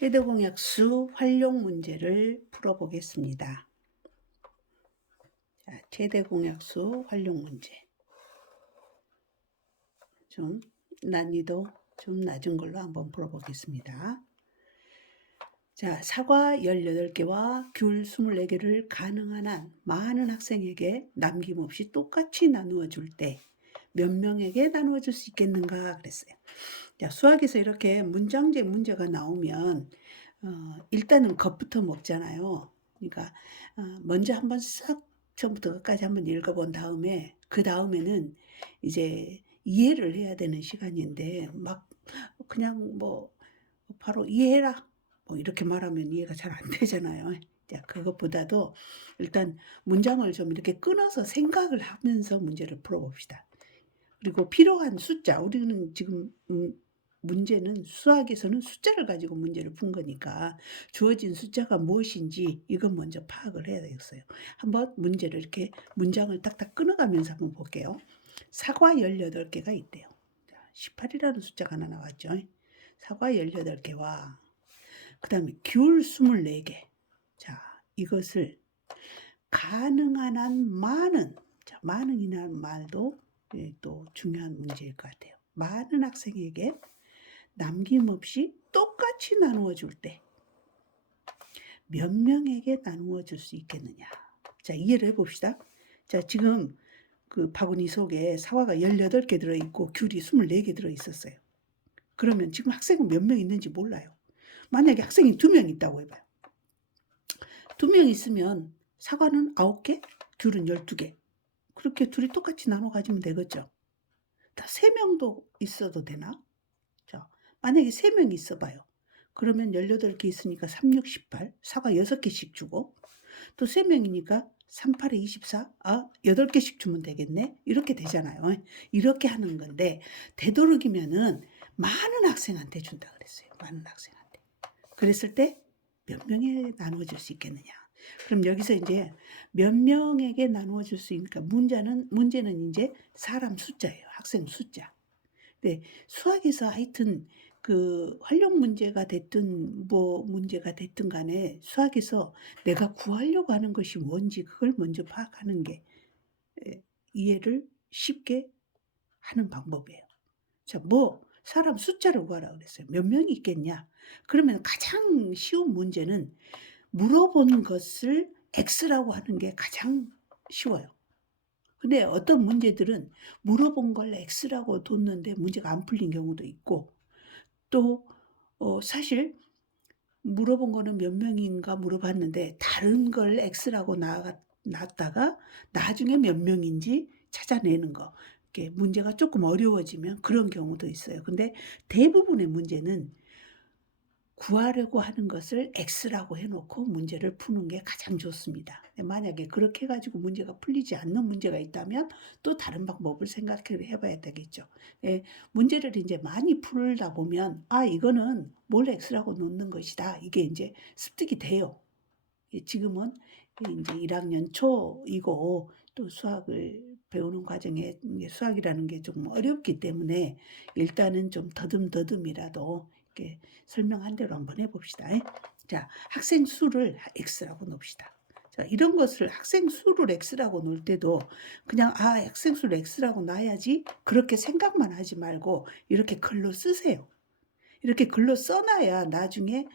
최대공약수 활용 문제를 풀어보겠습니다. 자, 최대공약수 활용 문제. 좀 난이도 좀 낮은 걸로 한번 풀어보겠습니다. 자, 사과 18개와 귤 24개를 가능한 한 많은 학생에게 남김없이 똑같이 나누어 줄 때 몇 명에게 나누어 줄 수 있겠는가 그랬어요. 자, 수학에서 이렇게 문장제 문제가 나오면 일단은 겁부터 먹잖아요. 그러니까 먼저 한번 싹 처음부터 끝까지 한번 읽어본 다음에 그 다음에는 이제 이해를 해야 되는 시간인데 막 그냥 뭐 바로 이해해라 뭐 이렇게 말하면 이해가 잘 안 되잖아요. 자, 그것보다도 일단 문장을 좀 이렇게 끊어서 생각을 하면서 문제를 풀어봅시다. 그리고 필요한 숫자, 우리는 지금 문제는 수학에서는 숫자를 가지고 문제를 푼 거니까 주어진 숫자가 무엇인지 이건 먼저 파악을 해야 되겠어요. 한번 문제를 이렇게 문장을 딱딱 끊어가면서 한번 볼게요. 사과 18개가 있대요. 18이라는 숫자가 하나 나왔죠. 사과 18개와 그 다음에 귤 24개. 자, 이것을 가능한 한 많은, 자, 많은이라는 말도 또 중요한 문제일 것 같아요. 많은 학생에게 남김없이 똑같이 나누어 줄 때 몇 명에게 나누어 줄 수 있겠느냐. 자, 이해를 해봅시다. 자, 지금 그 바구니 속에 사과가 18개 들어있고 귤이 24개 들어있었어요. 그러면 지금 학생은 몇 명 있는지 몰라요. 만약에 학생이 2명 있다고 해봐요. 2명 있으면 사과는 9개, 귤은 12개. 그렇게 둘이 똑같이 나눠 가지면 되겠죠. 다 3명도 있어도 되나? 자, 만약에 3명이 있어 봐요. 그러면 18개 있으니까 3, 6, 18, 사과 6개씩 주고 또 3명이니까 3, 8에 24, 8개씩 주면 되겠네? 이렇게 되잖아요. 이렇게 하는 건데 되도록이면은 많은 학생한테 준다 그랬어요. 많은 학생한테. 그랬을 때 몇 명에 나누어 줄 수 있겠느냐. 그럼 여기서 이제 몇 명에게 나누어 줄 수 있으니까 문제는 이제 사람 숫자예요. 학생 숫자. 네, 수학에서 하여튼 그 활용 문제가 됐든 뭐 문제가 됐든 간에 수학에서 내가 구하려고 하는 것이 뭔지 그걸 먼저 파악하는 게 이해를 쉽게 하는 방법이에요. 자, 뭐 사람 숫자를 구하라 그랬어요. 몇 명이 있겠냐? 그러면 가장 쉬운 문제는 물어본 것을 X라고 하는 게 가장 쉬워요. 근데 어떤 문제들은 물어본 걸 X라고 뒀는데 문제가 안 풀린 경우도 있고 또 사실 물어본 거는 몇 명인가 물어봤는데 다른 걸 X라고 놨다가 나중에 몇 명인지 찾아내는 거. 이렇게 문제가 조금 어려워지면 그런 경우도 있어요. 근데 대부분의 문제는 구하려고 하는 것을 X라고 해 놓고 문제를 푸는 게 가장 좋습니다. 만약에 그렇게 해 가지고 문제가 풀리지 않는 문제가 있다면 또 다른 방법을 생각해 봐야 되겠죠. 예, 문제를 인제 많이 풀다 보면 '아 이거는 뭘 X라고 놓는 것이다.' 이게 인제 습득이 돼요. 예, 지금은 인제 1 학년 초이고 또 수학을 배우는 과정에 이게 수학이라는 게 좀 어렵기 때문에 일단은 좀 더듬더듬이라도 이렇게 설명한 대로 한번 해 봅시다. 자, 학생 수를 X라고 놓읍시다. 자, 이런 것을 학생 수를 X라고 놓을 때도 그냥 '아 학생 수를 X라고 놔야지.' 그렇게 생각만 하지 말고 이렇게 글로 쓰세요. 이렇게 글로 써 놔야 나중에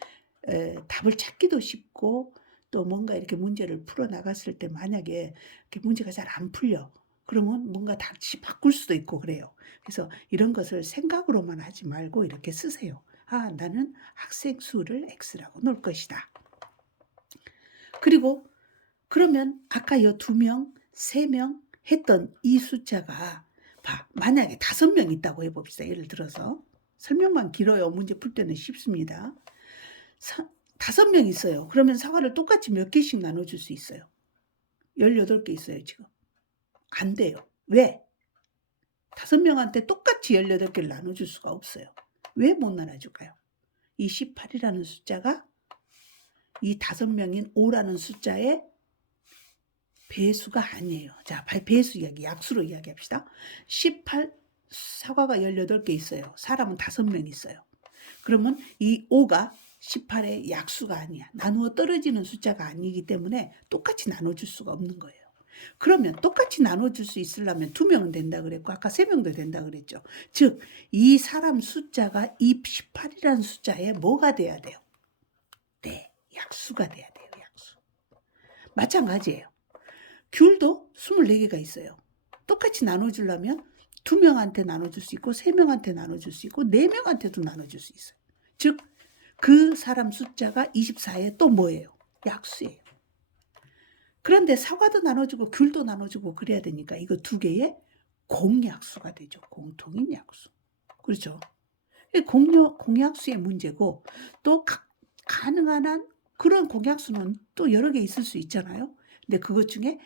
답을 찾기도 쉽고 또 뭔가 이렇게 문제를 풀어 나갔을 때 만약에 이렇게 문제가 잘 안 풀려. 그러면 뭔가 다시 바꿀 수도 있고 그래요. 그래서 이런 것을 생각으로만 하지 말고 이렇게 쓰세요. '아 나는 학생 수를 X라고 놓을 것이다.' 그리고 그러면 아까 요 2명, 3명 했던 이 숫자가 만약에 5명 있다고 해 봅시다. 예를 들어서. 설명만 길어요. 문제 풀 때는 쉽습니다. 5명 있어요. 그러면 사과를 똑같이 몇 개씩 나눠 줄 수 있어요? 18개 있어요 지금. 안 돼요. 왜? 5명한테 똑같이 18개를 나눠 줄 수가 없어요. 왜 못 나눠 줄까요? 이 18이라는 숫자가 이 5명인 5라는 숫자의 배수가 아니에요. 자, 배수 이야기, 약수로 이야기합시다. 18, 사과가 18개 있어요. 사람은 5명 있어요. 그러면 이 5가 18의 약수가 아니야. 나누어 떨어지는 숫자가 아니기 때문에 똑같이 나눠줄 수가 없는 거예요. 그러면 똑같이 나눠줄 수 있으려면 2명은 된다 그랬고 아까 3명도 된다 그랬죠. 즉 이 사람 숫자가 이 18이라는 숫자에 뭐가 돼야 돼요? 네, 약수가 돼야 돼요. 약수. 마찬가지예요. 귤도 24개가 있어요. 똑같이 나눠주려면 2명한테 나눠줄 수 있고 3명한테 나눠줄 수 있고 4명한테도 나눠줄 수 있어요. 즉 그 사람 숫자가 24에 또 뭐예요? 약수예요. 그런데 사과도 나눠주고 귤도 나눠주고 그래야 되니까 이거 2개의 공약수가 되죠. 공통인 약수. 그렇죠? 공약수의 문제고 또 가능한 한 그런 공약수는 또 여러 개 있을 수 있잖아요. 근데 그것 중에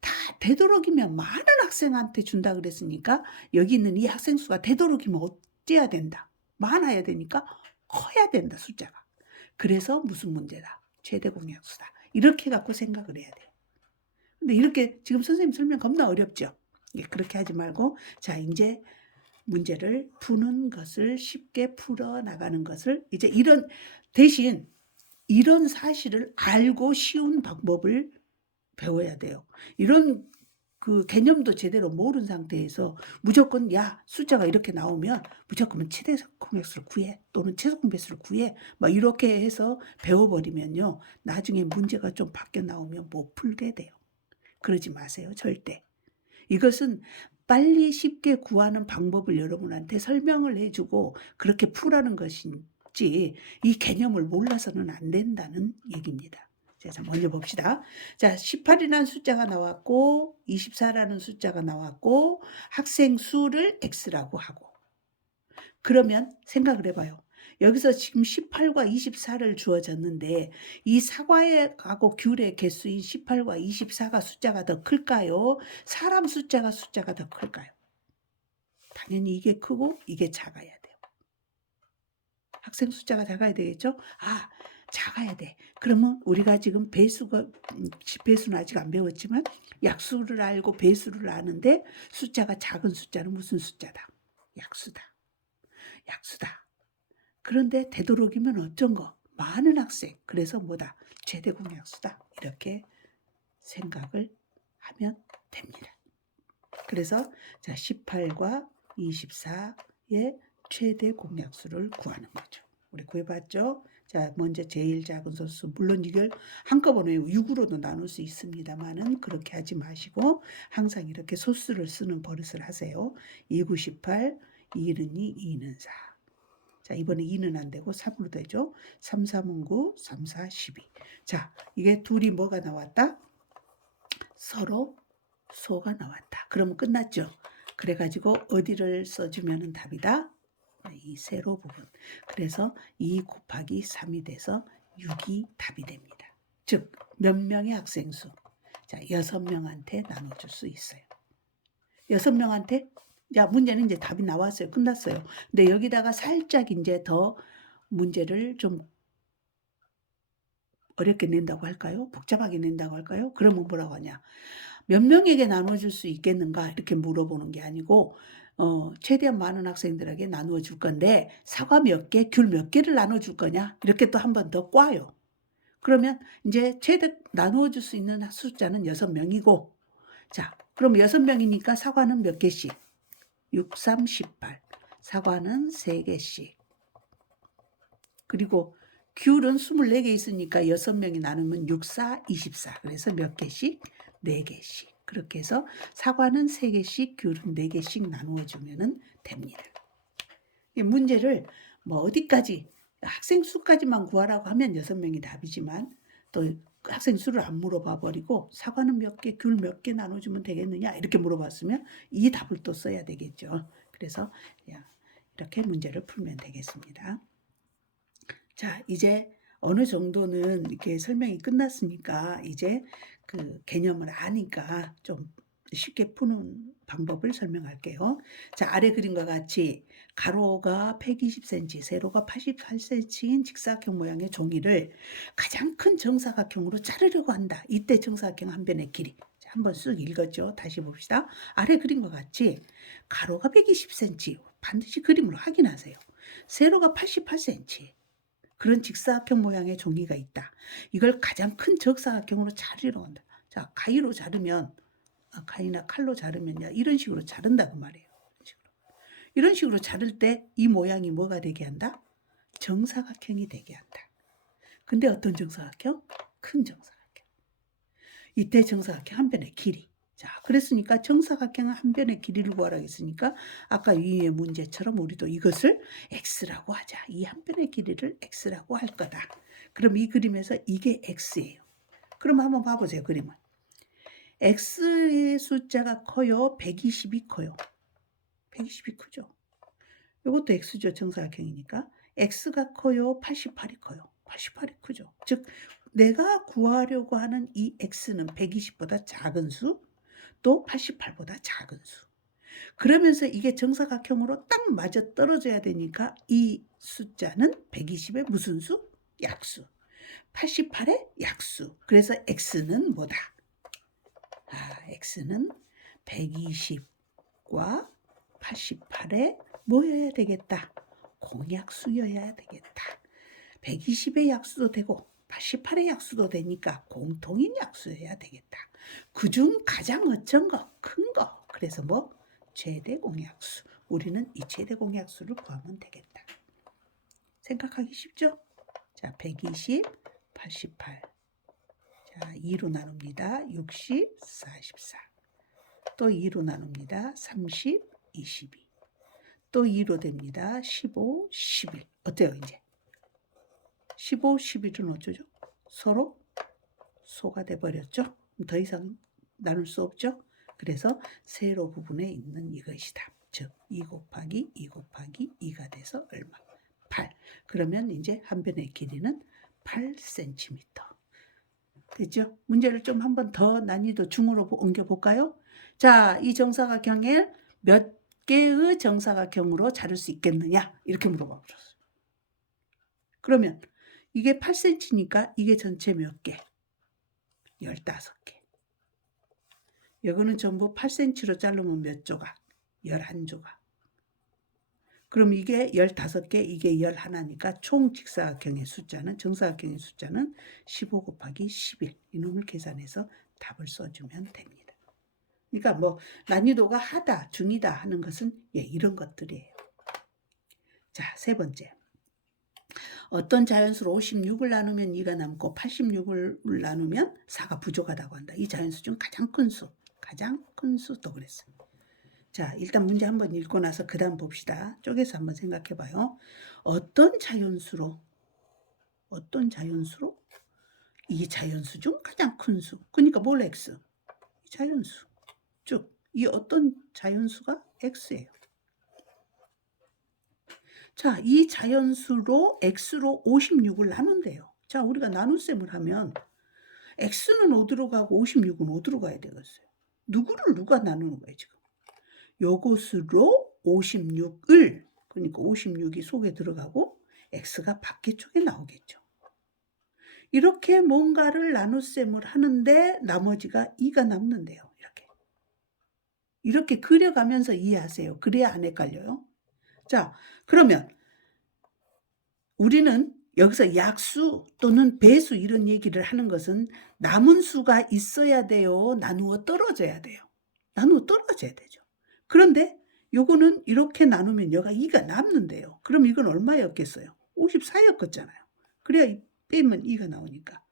다 되도록이면 많은 학생한테 준다 그랬으니까 여기 있는 이 학생 수가 되도록이면 어째야 된다. 많아야 되니까 커야 된다, 숫자가. 그래서 무슨 문제다. 최대 공약수다. 이렇게 갖고 생각을 해야 돼요. 근데 이렇게 지금 선생님 설명 겁나 어렵죠? 예, 그렇게 하지 말고 자 이제 문제를 푸는 것을 쉽게 풀어나가는 것을 이제 대신 이런 사실을 알고 쉬운 방법을 배워야 돼요. 이런 그 개념도 제대로 모르는 상태에서 무조건 야 숫자가 이렇게 나오면 무조건 최대 공약수를 구해 또는 최소 공배수를 구해 막 이렇게 해서 배워버리면요 나중에 문제가 좀 바뀌어 나오면 못 풀게 돼요. 그러지 마세요 절대. 이것은 빨리 쉽게 구하는 방법을 여러분한테 설명을 해주고 그렇게 풀라는 것인지 이 개념을 몰라서는 안 된다는 얘기입니다. 자, 먼저 봅시다. 자, 18이라는 숫자가 나왔고 24라는 숫자가 나왔고 학생 수를 X라고 하고 그러면 생각을 해봐요. 여기서 지금 18과 24를 주어졌는데 이 사과하고 귤의 개수인 18과 24가 숫자가 더 클까요? 사람 숫자가 더 클까요? 당연히 이게 크고 이게 작아야 돼요. 학생 숫자가 작아야 되겠죠? 아, 작아야 돼. 그러면 우리가 지금 배수는 아직 안 배웠지만 약수를 알고 배수를 아는데 숫자가 작은 숫자는 무슨 숫자다? 약수다. 그런데 되도록이면 어쩐 거? 많은 학생. 그래서 뭐다? 최대 공약수다. 이렇게 생각을 하면 됩니다. 그래서 자 18과 24의 최대 공약수를 구하는 거죠. 우리 구해봤죠? 자 먼저 제일 작은 소수 물론 이걸 한꺼번에 6으로도 나눌 수 있습니다만은 그렇게 하지 마시고 항상 이렇게 소수를 쓰는 버릇을 하세요. 2, 9, 18, 2는 2, 2는 4. 자 이번에 2는 안 되고 3으로 되죠. 3, 3은 9, 3, 4, 12. 자 이게 둘이 뭐가 나왔다? 서로 소가 나왔다. 그러면 끝났죠. 그래가지고 어디를 써주면 답이다? 이 세로 부분. 그래서 2 곱하기 3이 돼서 6이 답이 됩니다. 즉 몇 명의 학생 수? 자 6명한테 나눠줄 수 있어요. 6명한테 야 문제는 이제 답이 나왔어요. 끝났어요. 근데 여기다가 살짝 이제 더 문제를 좀 어렵게 낸다고 할까요? 복잡하게 낸다고 할까요? 그러면 뭐라고 하냐? 몇 명에게 나눠줄 수 있겠는가? 이렇게 물어보는 게 아니고 최대한 많은 학생들에게 나누어 줄 건데 사과 몇 개, 귤 몇 개를 나눠줄 거냐? 이렇게 또 한 번 더 꽈요. 그러면 이제 최대 나누어 줄 수 있는 숫자는 6명이고 자 그럼 6명이니까 사과는 몇 개씩? 6, 3, 18. 사과는 3개씩. 그리고 귤은 24개 있으니까 6명이 나누면 6, 4, 24. 그래서 몇 개씩? 4개씩. 그렇게 해서 사과는 3개씩, 귤은 4개씩 나누어 주면 됩니다. 이 문제를 뭐 어디까지 학생 수까지만 구하라고 하면 6명이 답이지만 또 학생 수를 안 물어봐 버리고 사과는 몇 개, 귤 몇 개 나눠주면 되겠느냐 이렇게 물어봤으면 이 답을 또 써야 되겠죠. 그래서 이렇게 문제를 풀면 되겠습니다. 자, 이제 어느 정도는 이렇게 설명이 끝났으니까 이제 그 개념을 아니까 좀 쉽게 푸는 방법을 설명할게요. 자, 아래 그림과 같이 가로가 120cm, 세로가 88cm인 직사각형 모양의 종이를 가장 큰 정사각형으로 자르려고 한다. 이때 정사각형 한 변의 길이. 자, 한번 쑥 읽었죠. 다시 봅시다. 아래 그림과 같이 가로가 120cm, 반드시 그림으로 확인하세요. 세로가 88cm. 그런 직사각형 모양의 종이가 있다. 이걸 가장 큰 적사각형으로 자르려고 한다. 자, 가위로 자르면 가위나 칼로 자르면요. 이런 식으로 자른다고 말이에요. 이런 식으로 자를 때 이 모양이 뭐가 되게 한다? 정사각형이 되게 한다. 근데 어떤 정사각형? 큰 정사각형. 이때 정사각형 한 변의 길이. 자, 그랬으니까 정사각형 한 변의 길이를 구하라 했으니까 아까 위의 문제처럼 우리도 이것을 x라고 하자. 이 한 변의 길이를 x라고 할 거다. 그럼 이 그림에서 이게 x예요. 그럼 한번 봐보세요. 그림을. x의 숫자가 커요? 120이 커요? 120이 크죠? 이것도 x죠. 정사각형이니까. x가 커요? 88이 커요? 88이 크죠. 즉 내가 구하려고 하는 이 x는 120보다 작은 수, 또 88보다 작은 수. 그러면서 이게 정사각형으로 딱 맞아 떨어져야 되니까 이 숫자는 120의 무슨 수? 약수. 88의 약수. 그래서 x는 뭐다? x는 120과 88의 뭐여야 되겠다? 공약수여야 되겠다. 120의 약수도 되고 88의 약수도 되니까 공통인 약수여야 되겠다. 그중 가장 어쩐 거? 큰 거. 그래서 뭐? 최대 공약수. 우리는 이 최대 공약수를 구하면 되겠다. 생각하기 쉽죠? 자, 120, 88. 자, 2로 나눕니다. 60, 44. 또 2로 나눕니다. 30, 22. 또 2로 됩니다. 15, 11. 어때요, 이제? 15, 11은 어쩌죠? 서로 소가 돼버렸죠? 더 이상 나눌 수 없죠? 그래서 세로 부분에 있는 이것이다. 즉, 2 곱하기 2 곱하기 2가 돼서 얼마? 8. 그러면 이제 한 변의 길이는 8cm. 됐죠? 문제를 좀 한번 더 난이도 중으로 옮겨볼까요? 자, 이 정사각형에 몇 개의 정사각형으로 자를 수 있겠느냐? 이렇게 물어봐 버렸어요. 그러면 이게 8cm니까 이게 전체 몇 개? 15개. 이거는 전부 8cm로 자르면 몇 조각? 11조각. 그럼 이게 15개, 이게 11이니까 총 직사각형의 숫자는, 정사각형의 숫자는 15 곱하기 11. 이놈을 계산해서 답을 써주면 됩니다. 그러니까 뭐 난이도가 하다, 중이다 하는 것은 이런 것들이에요. 자, 세 번째. 어떤 자연수로 56을 나누면 2가 남고 86을 나누면 4가 부족하다고 한다. 이 자연수 중 가장 큰 수. 가장 큰 수도 그랬어요. 자, 일단 문제 한번 읽고 나서 그 다음 봅시다. 쪼개서 한번 생각해 봐요. 어떤 자연수로 이 자연수 중 가장 큰 수. 그러니까 뭘 x? 자연수. 즉, 이 어떤 자연수가 x예요. 자, 이 자연수로 x로 56을 나눈대요. 자, 우리가 나눗셈을 하면 x는 어디로 가고 56은 어디로 가야 되겠어요? 누구를 누가 나누는 거예요, 지금? 요것으로 56을, 그러니까 56이 속에 들어가고 x가 밖에 쪽에 나오겠죠. 이렇게 뭔가를 나눗셈을 하는데 나머지가 2가 남는데요. 이렇게 그려가면서 이해하세요. 그래야 안 헷갈려요. 자, 그러면 우리는 여기서 약수 또는 배수 이런 얘기를 하는 것은 남은 수가 있어야 돼요? 나누어 떨어져야 돼요? 나누어 떨어져야 되죠. 그런데 요거는 이렇게 나누면 여가 2가 남는데요. 그럼 이건 얼마였겠어요? 54였겠잖아요. 그래야 빼면 2가 나오니까.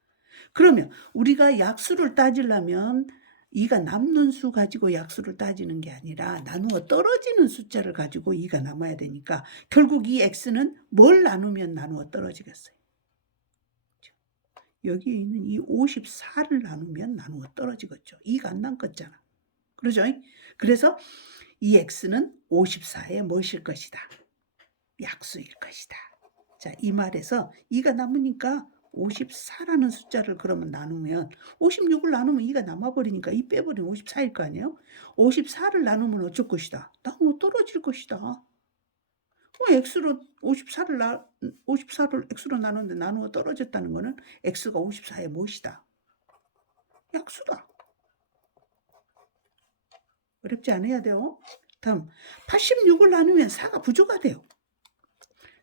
그러면 우리가 약수를 따지려면 2가 남는 수 가지고 약수를 따지는 게 아니라 나누어 떨어지는 숫자를 가지고 2가 남아야 되니까 결국 이 x는 뭘 나누면 나누어 떨어지겠어요? 여기에 있는 이 54를 나누면 나누어 떨어지겠죠. 2가 안 남겠잖아. 그러죠? 그래서 이 x는 54의 무엇일 것이다? 약수일 것이다. 자, 이 말에서 2가 남으니까 54라는 숫자를 그러면 나누면 56을 나누면 2가 남아버리니까 2 빼버리면 54일 거 아니에요? 54를 나누면 어쩔 것이다? 나누어 떨어질 것이다. x로 54를 x로 나누는데 나누어 떨어졌다는 거는 x가 54의 무엇이다? 약수다. 어렵지 않아야 돼요. 다음 86을 나누면 4가 부족하대요.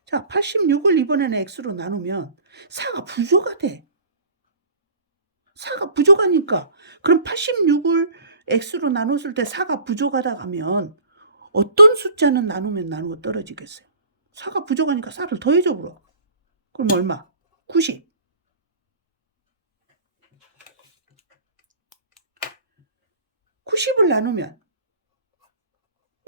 자, 86을 이번에는 x로 나누면 4가 부조가 돼. 4가 부족하니까. 그럼 86을 x로 나눴을 때 4가 부족하다 하면 어떤 숫자는 나누면 나누어 떨어지겠어요? 4가 부족하니까 4를 더해줘 보러. 그럼 얼마? 90. 90을 나누면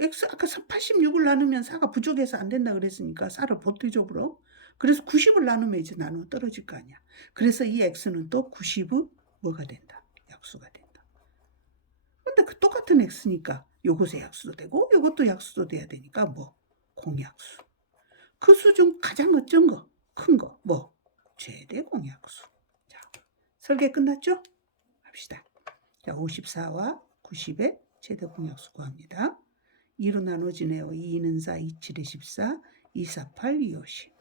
x 아까 86을 나누면 4가 부족해서 안 된다 그랬으니까 4를 보태줘 보러. 그래서 90을 나누면 이제 나누어 떨어질 거 아니야. 그래서 이 x는 또 90의 뭐가 된다? 약수가 된다. 근데 그 똑같은 x니까 요것의 약수도 되고 요것도 약수도 돼야 되니까 뭐? 공약수. 그 수 중 가장 어쩐 거? 큰 거. 뭐? 최대 공약수. 자, 설계 끝났죠? 합시다. 자, 54와 90의 최대 공약수 구합니다. 2로 나눠지네요. 2는 4, 2, 7에 14, 2, 4, 8, 2, 5, 10.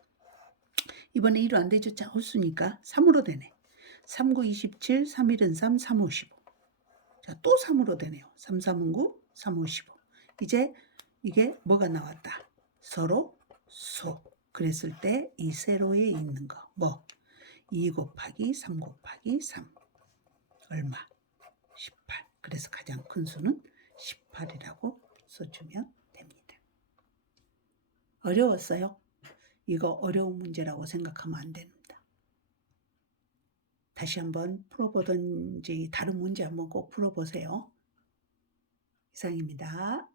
이번에 2로 안 되죠? 자, 홀수니까 3으로 되네. 3, 9, 27, 3, 1은 3, 3, 5, 15. 자, 또 3으로 되네요. 3, 3은 9, 3, 5, 15. 이제 이게 뭐가 나왔다? 서로 소. 그랬을 때 이 세로에 있는 거. 뭐? 2 곱하기 3 곱하기 3. 얼마? 18. 그래서 가장 큰 수는 18이라고 써주면 됩니다. 어려웠어요? 이거 어려운 문제라고 생각하면 안 됩니다. 다시 한번 풀어보든지 다른 문제 한번 꼭 풀어보세요. 이상입니다.